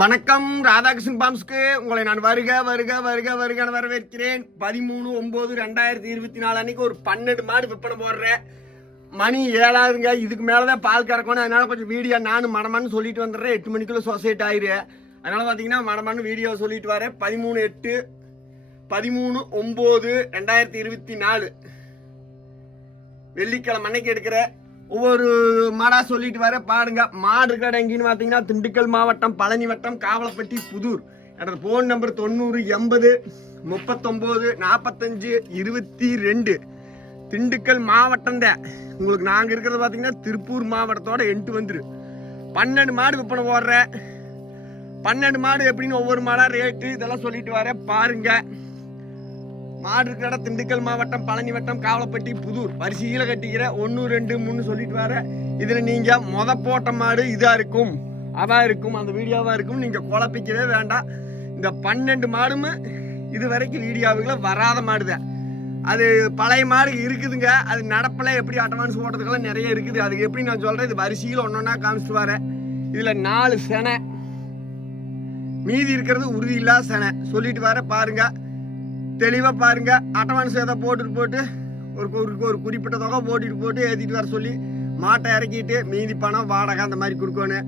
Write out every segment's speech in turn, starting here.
வணக்கம் ராதாகிருஷ்ணன் பாம்ஸ்க்கு. உங்களை நான் வருக வருக வருக வருக வரவேற்கிறேன். பதிமூணு ஒம்பது ரெண்டாயிரத்தி இருபத்தி நாலு அன்னைக்கு ஒரு பன்னெண்டு மாடு விற்பனை போடுறேன். மணி ஏழாவதுங்க. இதுக்கு மேலே தான் பால் கறக்கணும். அதனால கொஞ்சம் வீடியோ நானும் மடமான்னு சொல்லிட்டு வந்துடுறேன். எட்டு மணிக்குள்ள சொசைட்டி ஆயிரு. அதனால பார்த்தீங்கன்னா மடமான்னு வீடியோ சொல்லிட்டு வரேன். பதிமூணு எட்டு பதிமூணு ஒம்பது ரெண்டாயிரத்தி இருபத்தி நாலு. வெள்ளிக்கிழமை அன்னைக்கு எடுக்கிற ஒவ்வொரு மாடா சொல்லிட்டு வர பாருங்க. மாடு கடை எங்கேன்னு பார்த்தீங்கன்னா திண்டுக்கல் மாவட்டம் பழனி வட்டம் காவலப்பட்டி புதூர். என்னோட ஃபோன் நம்பர் தொண்ணூறு எண்பது முப்பத்தொம்போது நாற்பத்தஞ்சு இருபத்தி ரெண்டு. திண்டுக்கல் மாவட்டம் தான். உங்களுக்கு நாங்கள் இருக்கிறது பார்த்தீங்கன்னா திருப்பூர் மாவட்டத்தோட எண்டு வந்துரு. பன்னெண்டு மாடு விற்பனை போடுற பன்னெண்டு மாடு எப்படின்னு ஒவ்வொரு மாடாக ரேட்டு இதெல்லாம் சொல்லிட்டு வரேன் பாருங்க. மாடு இருக்கிற திண்டுக்கல் மாவட்டம் பழனி வட்டம் காவலப்பட்டி புதூர். வரிசையில் கட்டிக்கிற ஒன்று ரெண்டு மூணு சொல்லிட்டு வர இதில் நீங்கள் மொத போட்ட மாடு இதாக இருக்கும். அதாக இருக்கும். அந்த வீடியோவாக இருக்கும். நீங்கள் குழப்பிக்கவே வேண்டாம். இந்த பன்னெண்டு மாடுமே இது வரைக்கும் வீடியோவுகளை வராத மாடு தான் அது பழைய மாடு இருக்குதுங்க. அது நடப்பில் எப்படி அட்வான்ஸ் போட்டதுக்கெல்லாம் நிறைய இருக்குது. அதுக்கு எப்படி நான் சொல்கிறேன் இது வரிசையில் ஒன்று ஒன்றா காமிச்சிட்டு வரேன். இதில் நாலு செனை. மீதி இருக்கிறது உறுதி இல்லாத செனை. சொல்லிட்டு வர பாருங்கள் தெளிவாக பாருங்க. அட்டவான்ஸ் ஏதோ போட்டுட்டு போட்டு ஒரு ஒரு குறிப்பிட்ட தொகை போட்டுட்டு போட்டு ஏற்றிட்டு வர சொல்லி மாட்டை இறக்கிட்டு மீதி பணம் வாடகை அந்த மாதிரி கொடுக்கணும்.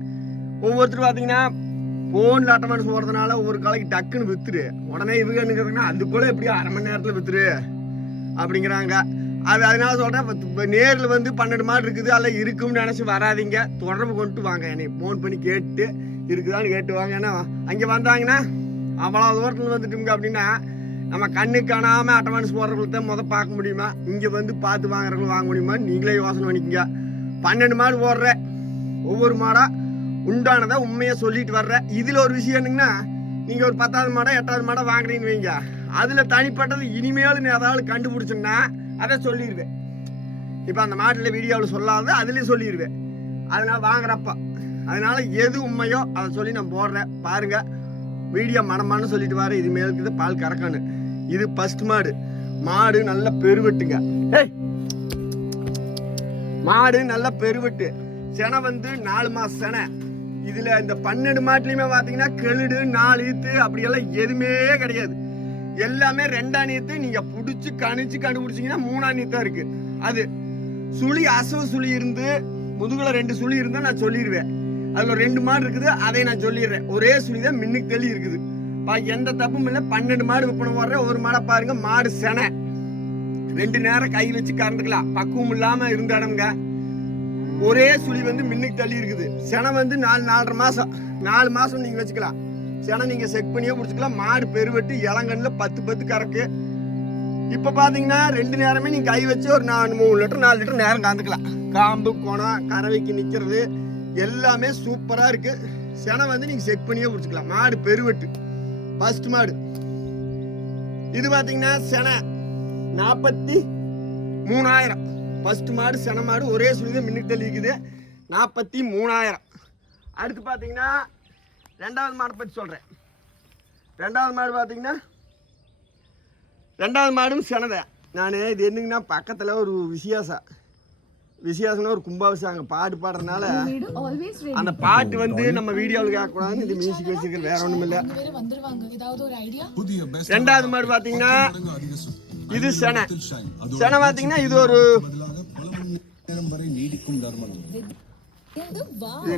ஒவ்வொருத்தரும் பார்த்தீங்கன்னா ஃபோனில் அட்டவான்ஸ் போடுறதுனால ஒவ்வொரு காலைக்கு டக்குன்னு வித்துரு. உடனே இவங்க அதுக்குள்ளே எப்படியும் அரை மணி நேரத்தில் வித்துரு. அப்படிங்கிறாங்க. அது அதனால சொல்கிறேன் இப்போ நேரில் வந்து பன்னெண்டு மாடு இருக்குது அதில் இருக்கும்னு நினச்சி வராதீங்க. தொடர்பு கொண்டு வாங்க. என்னை ஃபோன் பண்ணி கேட்டு இருக்குதான்னு கேட்டு வாங்க. ஏன்னா அங்கே வந்தாங்கன்னா அவ்வளோ தூரத்தில் வந்துட்டுங்க அப்படின்னா நம்ம கண்ணு காணாமல் அட்வான்ஸ் போடுறவங்களுக்கு தான் முத பார்க்க முடியுமா? இங்கே வந்து பார்த்து வாங்குறவங்க வாங்க முடியுமா? நீங்களே யோசனை பண்ணிக்கங்க. பன்னெண்டு மாடு போடுற ஒவ்வொரு மாடா உண்டானதை உண்மையாக சொல்லிட்டு வர்ற. இதில் ஒரு விஷயம் என்னங்கன்னா நீங்கள் ஒரு பத்தாவது மாடா எட்டாவது மாடா வாங்குறீங்கன்னு வைங்க. அதில் தனிப்பட்டது இனிமேல் ஏதாவது கண்டுபிடிச்சோன்னா அதை சொல்லிடுவேன் இப்போ அந்த மாட்டில் வீடியோவில் சொல்லாத அதுலேயும் சொல்லிடுவேன் அதனால வாங்குறப்ப அதனால எது உண்மையோ அதை சொல்லி நான் போடுறேன். பாருங்க. வீடியோ மனமானு சொல்லிட்டு வர இது மேல் இருக்குது பால் கறக்கானு இது ஃபர்ஸ்ட் மாடு. மாடு நல்ல பெருவெட்டுங்க. ஏய்! மாடு நல்ல பெருவெட்டு. செனை வந்து நாலு மாசம் செனை. இதுல இந்த பன்னெண்டு மாட்டுலயுமே பாத்தீங்கன்னா கெளுடு நாலு ஈத்து அப்படியெல்லாம் எதுவுமே கிடையாது. எல்லாமே ரெண்டா நீத்து நீங்க புடிச்சு கணிச்சு கண்டுபிடிச்சீங்கன்னா மூணா நீத்தா இருக்கு. அது சுழி அசவு சுழி இருந்து முதுகுல ரெண்டு சுழி இருந்தா நான் சொல்லிடுவேன் அதுல ரெண்டு மாடு இருக்குது அதை நான் சொல்லிடுறேன். ஒரே சுழி தான் மின்னுக்கு தெளி இருக்குது. பாக்கி எந்த தப்பும் இல்லை பன்னெண்டு மாடு விற்பனை போடுறேன் ஒரு மாடை பாருங்க மாடு செனை. ரெண்டு நேரம் கை வச்சு கறந்துக்கலாம். பக்குவம் இல்லாம இருந்த ஒரே சுழி வந்து மின்னுக்கு தள்ளி இருக்குது. செனை வந்து நாலு நாலரை மாசம். நாலு மாசம் நீங்க வச்சுக்கலாம். செனை நீங்க செக் பண்ணியே பிடிச்சிக்கலாம் மாடு பெருவெட்டு இளங்கண்ணில் பத்து பத்து கறக்கு. இப்ப பாத்தீங்கன்னா ரெண்டு நேரமே நீங்க கை வச்சு ஒரு நாலு மூணு லிட்டர் நாலு லிட்டர் நேரம் கறந்துக்கலாம். காம்பு குணம் கறவைக்கு நிக்கிறது. எல்லாமே சூப்பராக இருக்கு. செனை வந்து நீங்கள் செக் பண்ணியே பிடிச்சிக்கலாம். மாடு பெருவெட்டு. ஃபர்ஸ்ட் மாடு. இது பார்த்தீங்கன்னா செனை. நாற்பத்தி மூணாயிரம். ஃபர்ஸ்ட் மாடு சென மாடு ஒரே சுழிதான் மின்னிட்டு தெளிக்குது. நாற்பத்தி மூணாயிரம். அடுத்து பார்த்தீங்கன்னா ரெண்டாவது மாடு பற்றி சொல்கிறேன் ரெண்டாவது மாடு பார்த்தீங்கன்னா ரெண்டாவது மாடும் செனதை நான் இது என்னங்கன்னா பக்கத்தில் ஒரு விசியாசம். விசியாசம்னா ஒரு கும்பாபிஷேகம். அங்கே பாட்டு பாடுறதுனால ஆல்வேஸ் அந்த பாட்டு வந்து நம்ம வீடியோவில் கேட்கக்கூடாதுன்னு இது மியூசிக் வச்சுக்கிறது வேற ஒன்றும் இல்லை. ரெண்டாவது மாடு பார்த்தீங்கன்னா இது செனை. செனை பார்த்தீங்கன்னா இது ஒரு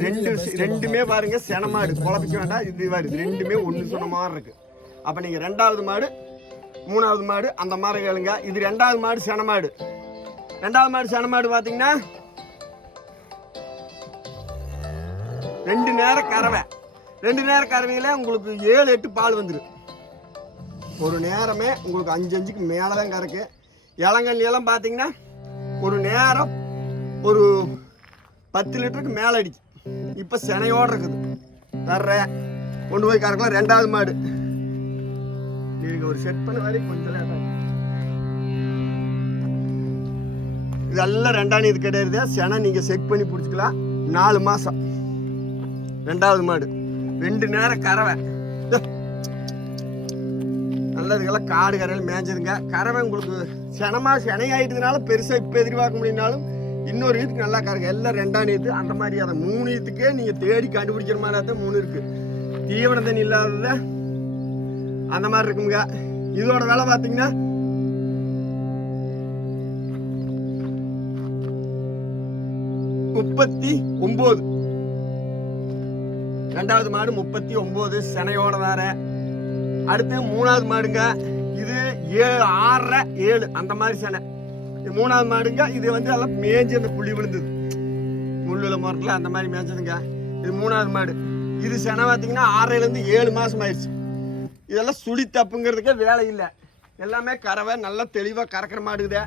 ரெண்டு ரெண்டுமே பாருங்க சென மாடு குழப்பிக்க வேண்டாம். இது வருது ரெண்டுமே ஒன்று சொன்ன மாதிரி இருக்கு. அப்போ நீங்கள் ரெண்டாவது மாடு மூணாவது மாடு அந்த மாதிரி கேளுங்க. இது ரெண்டாவது மாடு சென மாடு. ரெண்டாவது மாடு சன மாடு பார்த்தீங்கன்னா ரெண்டு நேரம் கறவை. ரெண்டு நேரம் கறவையில் உங்களுக்கு ஏழு எட்டு பால் வந்துடும் ஒரு நேரமே உங்களுக்கு அஞ்சு அஞ்சுக்கு மேலே தான் கறக்கு இளங்கல்லாம் பார்த்தீங்கன்னா ஒரு நேரம் ஒரு பத்து லிட்டருக்கு மேலே அடிச்சு இப்போ செனையோடு இருக்குது. தர்றேன் கொண்டு போய் கறக்கலாம். ரெண்டாவது மாடு. நீங்கள் ஒரு செட் பண்ண வரைக்கும் கொஞ்சம் லேட்டாக இதெல்லாம் ரெண்டாம் இது கிடையாது. செனை நீங்கள் செக் பண்ணி பிடிச்சிக்கலாம். நாலு மாதம் ரெண்டாவது மாடு. ரெண்டு நேரம் கறவை. நல்லதுக்கெல்லாம் காடு கரையில் மேய்ஞ்சதுங்க கறவை உங்களுக்கு செனமாக செனையாயிட்டதுனால பெருசாக இப்போ எதிர்பார்க்க முடியினாலும் இன்னொரு ஈத்துக்கு நல்லா கறக்க எல்லாம் ரெண்டாம் ஈத்து அந்த மாதிரி அதை மூணு ஈத்துக்கே நீங்கள் தேடி கண்டுபிடிக்கிற மாதிரி தான் மூணு இருக்குது தீவன தண்ணி இல்லாததில் அந்த மாதிரி இருக்குங்க. இதோட வேலை பார்த்தீங்கன்னா முப்பத்தி ஒன்பது ரெண்டாவது மாடு முப்பத்தி ஒன்பது செனையோட வேற. அடுத்து மூணாவது மாடுங்க இது ஏழு ஆறரை ஏழு அந்த மாதிரி செனை. இது மூணாவது மாடுங்க இது வந்து எல்லாம் மேய்ஞ்சி அந்த புள்ளி விழுந்தது. முள்ளுல முரட்டில் அந்த மாதிரி மேய்ச்சதுங்க இது மூணாவது மாடு. இது செனை பார்த்தீங்கன்னா ஆறரைலேருந்து ஏழு மாதம் ஆயிடுச்சு. இதெல்லாம் சுழி தப்புங்கிறதுக்கே வேலை இல்லை. எல்லாமே கறவை நல்லா தெளிவாக கறக்கிற மாடுக்குதே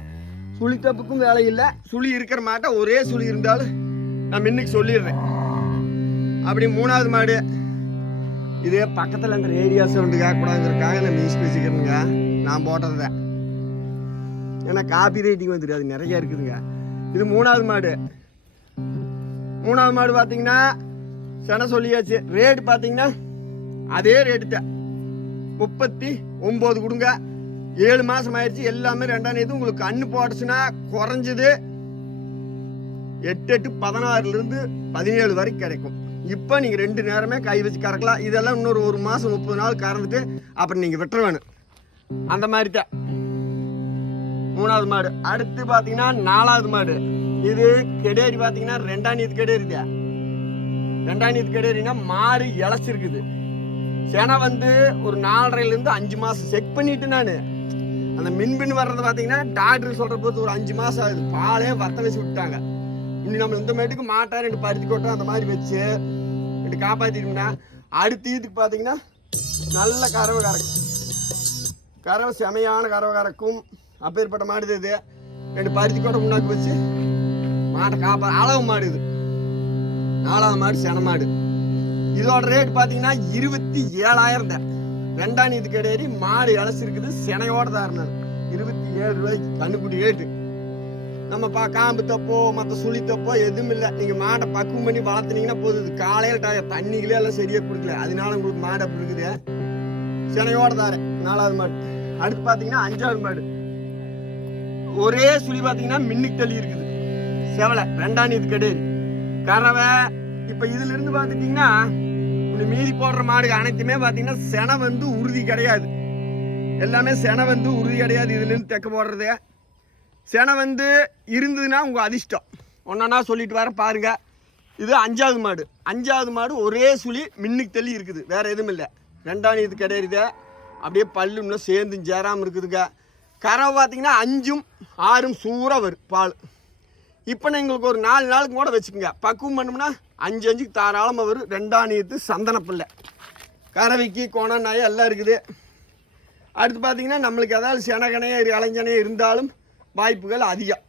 சுழி தப்புக்கும் வேலை இல்லை. சுழி இருக்கிற மாட்டை ஒரே சுழி இருந்தாலும் நான் இன்னைக்கு சொல்லிடுறேன். அப்படி மூணாவது மாடு இது பக்கத்தில் அந்த ஏரியா வந்து கேட்கக்கூடாதுங்கிறதுக்காக நான் மியூஸ் பேசிக்கிறேனுங்க. நான் போட்டது. தான் ஏன்னா காப்பி ரேட்டிங் வந்துட்டு அது நிறையா இருக்குதுங்க. இது மூணாவது மாடு. மூணாவது மாடு பார்த்தீங்கன்னா சென சொல்லியாச்சு. ரேட் பார்த்தீங்கன்னா அதே ரேட்டு தான் முப்பத்தி ஒம்பது கொடுங்க. ஏழு மாதம் ஆயிடுச்சு எல்லாமே ரெண்டாம் தேதி உங்களுக்கு கண்ணு போட்டுச்சுன்னா குறைஞ்சது எட்டு எட்டு பதினாறுலேருந்து பதினேழு வரைக்கும் கிடைக்கும். இப்போ நீங்கள் ரெண்டு நேரமே கை வச்சு கறக்கலாம். இதெல்லாம் இன்னொரு ஒரு மாதம் முப்பது நாள் கறந்துட்டு அப்புறம் நீங்கள் விட்டுற வேணும் அந்த மாதிரி தான் மூணாவது மாடு. அடுத்து பார்த்தீங்கன்னா நாலாவது மாடு. இது கெடேரி பார்த்தீங்கன்னா ரெண்டாம் நீத்து கெடேரிதா ரெண்டாம் நீத்து கெடேரினா மாடு இழைச்சிருக்குது செனை வந்து ஒரு நாலரைலேருந்து அஞ்சு மாதம் செக் பண்ணிட்டு நான். அந்த மின்பின் வர்றது பார்த்தீங்கன்னா டாக்டர் சொல்கிற போது ஒரு அஞ்சு மாதம் ஆகுது. பாலே வத்த வச்சு விட்டாங்க இன்னி நம்ம இந்த மாட்டுக்கு மாட்டா ரெண்டு பருத்தி கொட்டோம் அந்த மாதிரி வச்சு ரெண்டு காப்பாற்றிட்டோம்னா அடுத்த இதுக்கு பார்த்தீங்கன்னா நல்ல கறவை கறக்கும். கறவை செமையான கறவை கறக்கும். அப்பேற்பட்ட மாடு இது. ரெண்டு பருத்தி கொட்டை முன்னாக்கு வச்சு மாட்டை காப்பா அளவு மாடு இது நாலாவது மாடு சென மாடு. இதோட ரேட் பார்த்தீங்கன்னா இருபத்தி ஏழாயிரம் தான். ரெண்டாம் நீத்து கிடையாது மாடு இழைச்சிருக்குது செனையோட தான் இருந்தது. இருபத்தி ஏழு ரூபாய்க்கு கண்ணுக்குட்டி ரேட்டு நம்ம பா காம்பு தப்போ மற்ற சுழி தப்போ எதுவும் இல்லை. நீங்கள் மாடை பக்குவம் பண்ணி வளர்த்துனீங்கன்னா போதும். காலையில் டய தண்ணிகளே எல்லாம் சரியாக கொடுக்கல. அதனால உங்களுக்கு மாடு அப்படி இருக்குது. சினையோட தாரேன். நாலாவது மாடு. அடுத்து பார்த்தீங்கன்னா அஞ்சாவது மாடு. ஒரே சுழி பார்த்தீங்கன்னா மின்னுக்கு தள்ளி இருக்குது. செவலை. ரெண்டாம் இது கிடையாது கறவை. இப்போ இதுல இருந்து பார்த்துட்டீங்கன்னா மீதி போடுற மாடு அனைத்துமே பார்த்தீங்கன்னா செனை வந்து உறுதி கிடையாது. எல்லாமே செனை வந்து உறுதி கிடையாது. இதுலேருந்து தெக்க போடுறது. செனை வந்து இருந்ததுன்னா உங்கள் அதிர்ஷ்டம். ஒன்றா சொல்லிட்டு வர பாருங்க. இது அஞ்சாவது மாடு. அஞ்சாவது மாடு ஒரே சுழி மின்னுக்கு தள்ளி இருக்குது. வேறு எதுவும் இல்லை. ரெண்டாம் இது கிடையாது அப்படியே பல்லு இன்னும் சேர்ந்து சேராமல் இருக்குதுங்க. கறவை பார்த்தீங்கன்னா அஞ்சும் ஆறும் சூறாக வரும் பால். இப்போ எங்களுக்கு ஒரு நாலு நாளுக்கு கூட வச்சுக்கோங்க. பக்குவம் பண்ணோம்னா அஞ்சு அஞ்சுக்கு தாராளமாக வரும். ரெண்டாம் நீத்து சந்தன பிள்ளை கறவைக்கு கோணம் நாய் எல்லாம் இருக்குது. அடுத்து பார்த்தீங்கன்னா நம்மளுக்கு ஏதாவது செனகனையே இளைஞனையே இருந்தாலும் வாய்ப்புகள் அதிகம்.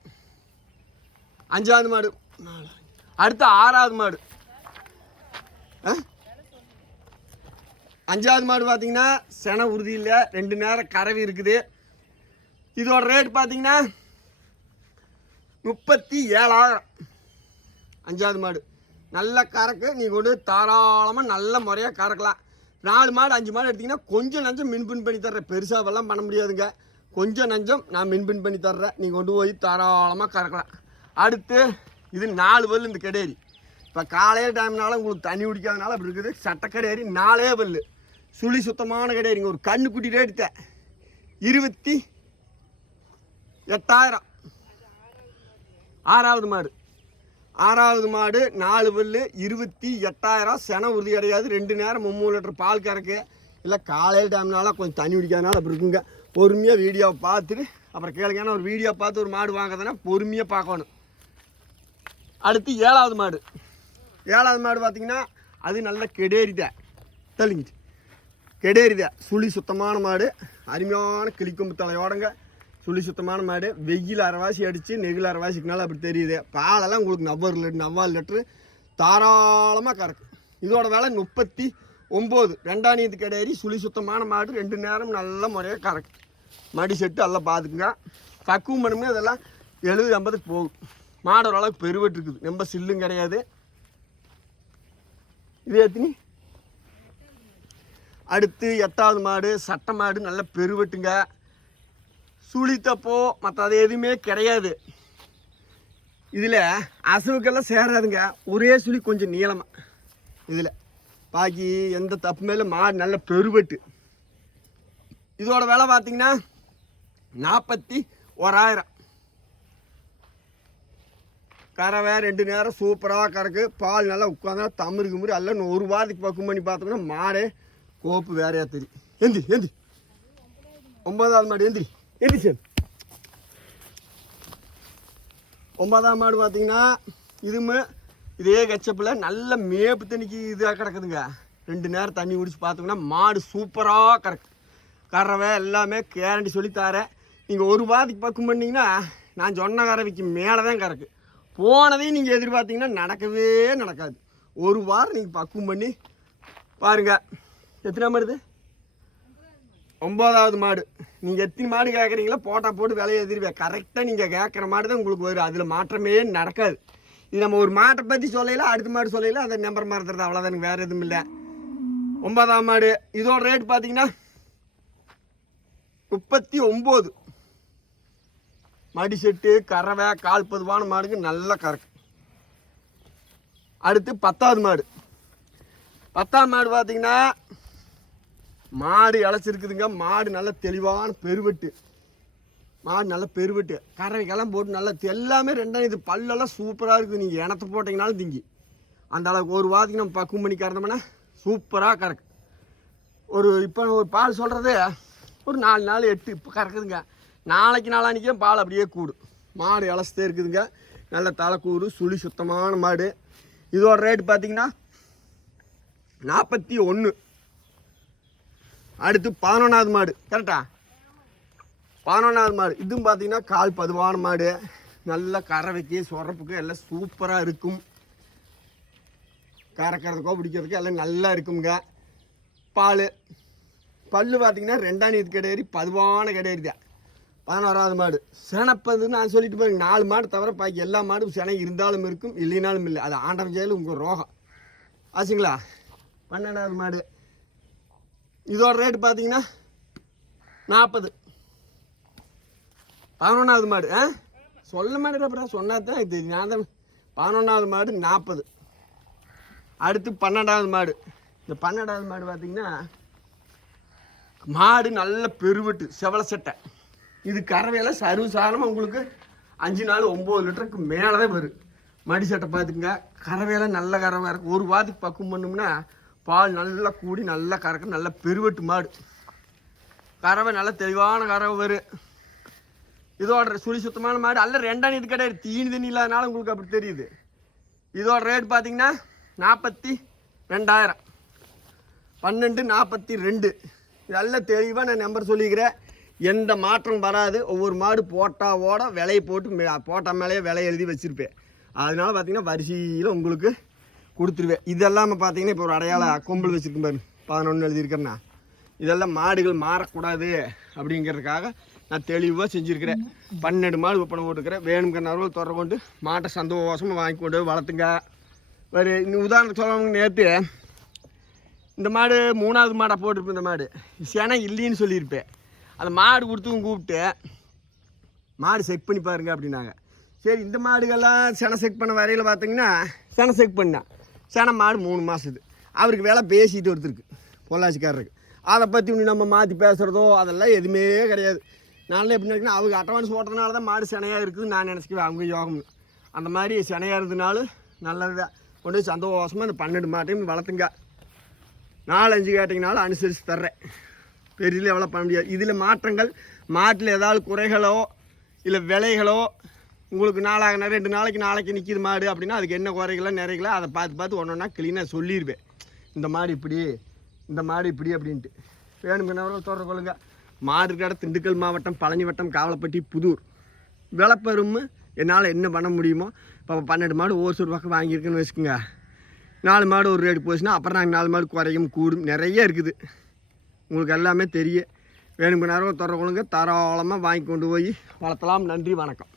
அஞ்சாவது மாடு. அடுத்து ஆறாவது மாடு. ஆ? அஞ்சாவது மாடு பார்த்தீங்கன்னா சென உறுதி இல்லை. ரெண்டு நேரம் கரவி இருக்குது. இதோட ரேட் பார்த்தீங்கன்னா முப்பத்தி ஏழாயிரம். அஞ்சாவது மாடு. நல்ல கறக்கு. நீ கொண்டு தாராளமாக நல்ல முறையாக கறக்கலாம். நாலு மாடு அஞ்சு மாடு எடுத்தீங்கன்னா கொஞ்சம் நஞ்சம் மின்பின் பண்ணி தர்றேன் பெருசாவெல்லாம் பண்ண முடியாதுங்க. கொஞ்சம் நஞ்சம் நான் மின்பின் பண்ணி தர்றேன். நீங்கள் கொண்டு போய் தாராளமாக கறக்கலாம். அடுத்து இது நாலு பல்லு இந்த கெடேரி. இப்போ காலையில் டைம்னால உங்களுக்கு தண்ணி குடிக்காதனால அப்படி இருக்குது. சட்டக்கடேரி நாலே பல்லு சுழி சுத்தமான கடையறிங்க ஒரு கண்ணு குட்டி ரேட்டு இருபத்தி எட்டாயிரம். ஆறாவது மாடு. ஆறாவது மாடு நாலு பல்லு இருபத்தி எட்டாயிரம். சென உறுதி கிடையாது. ரெண்டு நேரம் மும்மூணு லிட்டர் பால் கறக்கு. இல்லை காலையில் டைம்னால கொஞ்சம் தண்ணி குடிக்காதனால அப்படி இருக்குங்க. பொறுமையாக வீடியோவை பார்த்துட்டு அப்புறம் கேளுங்க ஏன்னா ஒரு வீடியோ பார்த்து ஒரு மாடு வாங்குறதுன்னா பொறுமையாக பார்க்கணும். அடுத்து ஏழாவது மாடு. ஏழாவது மாடு பார்த்தீங்கன்னா அது நல்ல கெடேரிதா. தெளிஞ்சிட்டு கெடேரிதா. சுழி சுத்தமான மாடு. அருமையான கிளிக்கொம்பு தலையோடங்க. சுழி சுத்தமான மாடு. வெயில் அரைவாசி அடித்து நெகில் அரைவாசிக்குனால அப்படி தெரியுது. பாலெல்லாம் உங்களுக்கு நவ்வாறு லிட்டர் நவ்வாறு லிட்டரு. தாராளமாக கறக்கும். இதோட விலை முப்பத்தி ஒம்பது. ரெண்டாம் நீதி கடையறி சுழி சுத்தமான மாடு. ரெண்டு நேரம் நல்ல முறையாக கறக்கும். மடி செட்டு எல்லாம் பார்த்துக்குங்க பக்குவம் பண்ணுமே அதெல்லாம் எழுபது ஐம்பதுக்கு போகும். மாடு ஓரளவுக்கு பெருவெட்டு இருக்குது. ரொம்ப சில்லும் கிடையாது. இது எத்தினி? அடுத்து எட்டாவது மாடு சட்டை மாடு நல்ல பெருவெட்டுங்க. சுழித்தப்போ மற்ற அது எதுவுமே கிடையாது. இதில் அசவுக்கெல்லாம் சேராதுங்க. ஒரே சுழி கொஞ்சம் நீளமாக இதில். பாக்கி எந்த தப்பு மேலே மாடு நல்ல பெருவெட்டு. இதோட விலை பார்த்தீங்கன்னா நாற்பத்தி ஓராயிரம். கறவை ரெண்டு நேரம் சூப்பராக கறக்கு. பால் நல்லா உட்காந்தா தமிழ் குமுறி எல்லாம் ஒரு வாரத்துக்கு பக்கம் பண்ணி பார்த்தோம்னா மாடே கோப்பு வேறையா தெரியும். எந்தி எந்தி ஒன்பதாவது மாடு எந்திரி எந்தி சார் ஒன்பதாம் மாடு பார்த்தீங்கன்னா இதுமே இதே கச்சப்பில் நல்ல மேப்பு தண்ணிக்கு இதாக கிடக்குதுங்க. ரெண்டு நேரம் தண்ணி குடிச்சு பார்த்தோம்னா மாடு சூப்பராக கிடக்கு கறவை எல்லாமே கேரண்டி சொல்லி தரேன் நீங்கள் ஒரு வாரத்துக்கு பக்கம் பண்ணிங்கன்னா நான் சொன்ன கறவைக்கு மேலே தான் கறக்கு. போனதையும் நீங்கள் எதிர்பார்த்தீங்கன்னா நடக்கவே நடக்காது. ஒரு வாரம் நீங்கள் பக்குவம் பண்ணி பாருங்கள் எத்தனை மாடுது ஒம்பதாவது மாடு. நீங்கள் எத்தனை மாடு கேட்குறீங்களோ போட்டால் போட்டு விலையை எதிர்வேன் கரெக்டாக நீங்கள் கேட்குற மாடு தான் உங்களுக்கு வரும். அதில் மாற்றமே நடக்காது. இது நம்ம ஒரு மாட்டை பற்றி சொல்லல அடுத்த மாடு சொல்லல அதை நம்பர் மறந்துடுறது அவ்வளோதான் வேறு எதுவும் இல்லை. ஒன்பதாம் மாடு. இதோட ரேட் பார்த்தீங்கன்னா முப்பத்தி ஒம்பது. மடி செட்டு கறவை கால் பதுவான மாடுங்க நல்லா கறக்கு. அடுத்து பத்தாவது மாடு. பத்தாவது மாடு பார்த்தீங்கன்னா மாடு இழைச்சிருக்குதுங்க. மாடு நல்ல தெளிவான பெருவெட்டு. மாடு நல்ல பெருவெட்டு. கறவைக்கெல்லாம் போட்டு நல்லா எல்லாமே ரெண்டாம் இது பல்லெல்லாம் சூப்பராக இருக்குது. நீங்கள் இனத்தை போட்டிங்கனாலும் திங்கி. அந்த அளவுக்கு ஒரு வாரத்துக்கு நம்ம பக்குவம் பண்ணி கறந்தோம்னா சூப்பராக கறக்கு. ஒரு இப்போ ஒரு பால் சொல்கிறது ஒரு நாலு நாள் எட்டு இப்போ கறக்குதுங்க. நாளைக்கு நாளானிக்கும் பால் அப்படியே கூடும் மாடு இலசத்தே இருக்குதுங்க. நல்ல தலைக்கூறு சுழி சுத்தமான மாடு. இதோட ரேட் பார்த்தீங்கன்னா நாற்பத்தி ஒன்று அடுத்து பதினொன்றாவது மாடு. கரெக்டா? பதினொன்றாவது மாடு. இதுவும் பார்த்தீங்கன்னா கால் பதுவான மாடு. நல்ல கறவைக்கு சொரப்புக்கு எல்லாம் சூப்பராக இருக்கும். கறக்கிறதுக்கோ பிடிக்கிறதுக்கோ எல்லாம் நல்லா இருக்குங்க. பால். பல்லு பார்த்தீங்கன்னா ரெண்டாம் நீதி கிடையாது பதுவான கிடையாது தான் பதினோராவது மாடு. சினப்பதுன்னு நான் சொல்லிட்டு போறேன். நாலு மாடு தவிர பாக்கி எல்லா மாடும் சினை இருந்தாலும் இருக்கும் இல்லைனாலும் இல்லை. அது ஆண்டவன் செயல் உங்கள் ரோகம். ஆச்சுங்களா? பன்னெண்டாவது மாடு. இதோட ரேட்டு பார்த்தீங்கன்னா நாற்பது பதினொன்றாவது மாடு ஆ? சொல்ல மாட்டேன் சொன்னா தான் இது. நான் தான் பதினொன்றாவது மாடு நாற்பது அடுத்து பன்னெண்டாவது மாடு. இந்த பன்னெண்டாவது மாடு பார்த்தீங்கன்னா மாடு நல்ல பெருவெட்டு செவல சட்டை. இது கறவையில் சர்வசாதாரணமாக உங்களுக்கு அஞ்சு நாள் ஒம்பது லிட்டருக்கு மேலே தான் வரும். மடி சட்டை பார்த்துக்குங்க. கறவையில் நல்ல கறவை இருக்கு. ஒரு வாரத்துக்கு பக்குவம் பண்ணோம்னா பால் நல்லா கூடி நல்லா கறக்க நல்ல பெருவெட்டு மாடு. கறவை நல்ல தெளிவான கறவை வரும். இதோட சுழி சுத்தமான மாடு. அல்ல ரெண்டாம் இது கிடையாது. தீனி தண்ணி இல்லாதனால உங்களுக்கு அப்படி தெரியுது. இதோட ரேட் பார்த்தீங்கன்னா நாற்பத்தி ரெண்டாயிரம். பன்னெண்டு நாற்பத்தி ரெண்டு. நல்ல தெளிவாக நான் நம்பர் சொல்லிக்கிறேன். எந்த மாற்றம் வராது. ஒவ்வொரு மாடு போட்டாவோட விலையை போட்டு போட்டால் போட்டா மேலேயே விலை எழுதி வச்சுருப்பேன். அதனால பார்த்தீங்கன்னா வரிசையில் உங்களுக்கு கொடுத்துருவேன். இதெல்லாம் பார்த்தீங்கன்னா இப்போ ஒரு அடையாள கொம்பல் வச்சுருக்கேன் பாரு பதினொன்று எழுதியிருக்கேன்னா இதெல்லாம் மாடுகள் மாறக்கூடாது அப்படிங்கிறதுக்காக நான் தெளிவாக செஞ்சுருக்கிறேன். பன்னெண்டு மாடு விற்பனை போட்டுருக்கிறேன் வேணுங்கிறனால தொடர கொண்டு மாட்டை சந்தோஷமாக வாங்கி கொண்டு வளர்த்துங்க. ஒரு இன்னும் உதாரணத்துக்கு சொல்லணும்னு நேற்று இந்த மாடு மூணாவது மாடாக போட்டிருப்பேன் இந்த மாடு. சேனா இல்லைன்னு சொல்லியிருப்பேன். அந்த மாடு கொடுத்தும் கூப்பிட்டு மாடு செக் பண்ணி பாருங்க அப்படின்னாங்க. சரி இந்த மாடுகள்லாம் செனை செக் பண்ண வரையில் பார்த்தீங்கன்னா செனை செக் பண்ணேன் செனை மாடு மூணு மாதத்து அவருக்கு வேலை பேசிட்டு ஒருத்தருக்கு பொள்ளாச்சிக்காரருக்கு. அதை பற்றி இன்னும் நம்ம மாற்றி பேசுகிறதோ அதெல்லாம் எதுவுமே கிடையாது. நான்லாம் எப்படி நினைக்கணும் அவங்க அட்டவான்ஸ் போட்டதுனால தான் மாடு சினையாக இருக்குதுன்னு நான் நினச்சிக்குவேன் அவங்க யோகம் அந்த மாதிரி சினையாக இருந்தனாலும் நல்லது தான் கொண்டு சந்தோஷமாக இந்த பன்னெண்டு மாட்டையும் வளர்த்துங்க. நாலஞ்சு கேட்டிங்கனாலும் அனுசரித்து தர்றேன். பெரிய எவ்வளோ பண்ண முடியாது. இதில் மாற்றங்கள் மாட்டில் ஏதாவது குறைகளோ இல்லை விலைகளோ உங்களுக்கு நாளாக ரெண்டு நாளைக்கு நாளைக்கு நிற்கிது மாடு அப்படின்னா அதுக்கு என்ன குறைகளோ நிறைகளோ அதை பார்த்து பார்த்து ஒன்று ஒன்றா க்ளீனாக சொல்லிடுவேன் இந்த மாடு இப்படி இந்த மாடு இப்படி அப்படின்ட்டு. வேணுங்கிறவர்கள் தொடர்பு கொள்ளுங்க. மாடு இருக்கிற திண்டுக்கல் மாவட்டம் பழனி வட்டம் காவலப்பட்டி புதூர். விளப்பெரும் என்னால் என்ன பண்ண முடியுமோ இப்போ பன்னெண்டு மாடு ஒரு ஒரு பக்கம் வாங்கியிருக்குன்னு வச்சுக்கோங்க. நாலு மாடு ஒரு ரேட்டு போச்சுன்னா அப்புறம் நாங்கள் நாலு மாடு குறையும் கூடும். நிறைய இருக்குது. உங்களுக்கு எல்லாமே தெரியும் வேணுங்கிற நேரம் தாராளமாக வாங்கி கொண்டு போய் வளர்த்தலாம். நன்றி வணக்கம்.